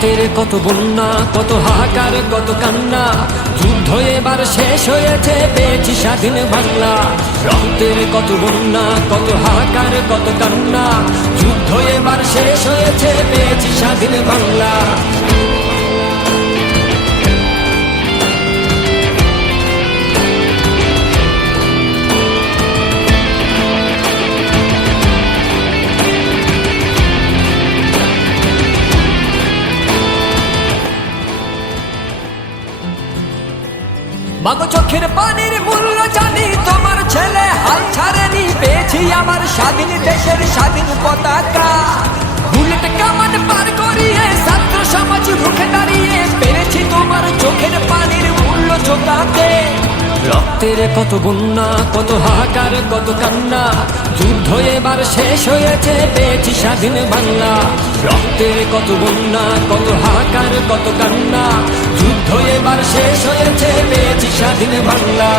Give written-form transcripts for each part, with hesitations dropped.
রক্তের কত বন্যা, কত হাহাকার, কত কান্না, যুদ্ধ এবার শেষ হয়েছে, পেয়েছি স্বাধীন বাংলা। রক্তের কত বন্যা, কত হাহাকার, কত কান্না, যুদ্ধ এবার শেষ হয়েছে, পেয়েছি স্বাধীন বাংলা। মাগো চোখের পানির মূল্য জানি, তোমার ছেলে হাল ছাড়েনি, পেয়েছি আমার স্বাধীন দেশের স্বাধীন পতাকা। বুলেট কামান পার করিয়ে ছাত্র সমাজ রুখে দাঁড়িয়ে, পেরেছি তোমার চোখের পানির মূল্য চোকাতে। রক্তের কত বন্যা, কত হাহাকার, কত কান্না, যুদ্ধ এবার শেষ হয়েছে, পেয়েছি স্বাধীন বাংলা। রক্তের কত বন্যা, কত হাহাকার, কত কান্না, যুদ্ধ এবার শেষ হয়েছে, পেয়েছি স্বাধীন বাংলা।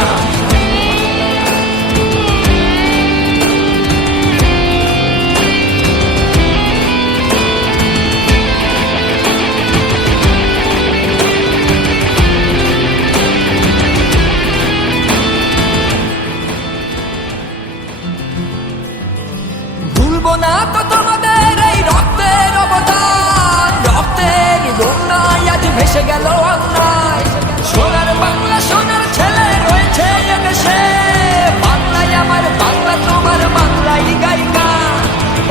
ভুলবো না তো তোমাদের এই রক্তের অবদান, রক্তের বন্যায় আজ ভেসে গেল অন্যায়। সোনার বাংলা, সোনার ছেলে রয়েছে এদেশে, বাংলায় আমার বাংলা, তোমার বাংলাই গায়িকা।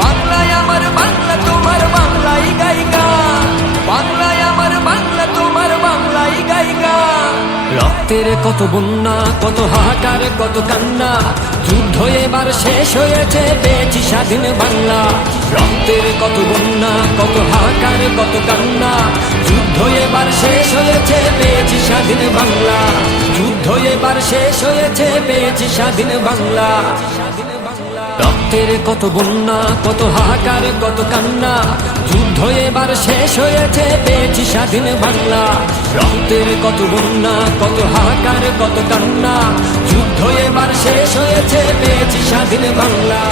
বাংলায় আমার বাংলা, তোমার বাংলাই গায়িকা। বাংলায় আমার বাংলা, তোমার বাংলাই গায়িকা। রক্তের কত বন্যা, কত হাহাকার, কত কান্না, যুদ্ধ এবার শেষ হয়েছে, পেয়েছি স্বাধীন বাংলা। রক্তের কত বন্যা, কত হাহাকার, কত কান্না, যুদ্ধ এবার শেষ হয়েছে, পেয়েছি স্বাধীন বাংলা। যুদ্ধ এবার শেষ হয়েছে, পেয়েছি স্বাধীন বাংলা। রক্তের কত বন্যা, কত হাহাকার, কত কান্না, যুদ্ধ এবার শেষ হয়েছে, পেয়েছি স্বাধীন বাংলা। রক্তের কত বন্যা, কত হাহাকার, কত কান্না, যুদ্ধ এবার শেষ হয়েছে, পেয়েছি স্বাধীন বাংলা।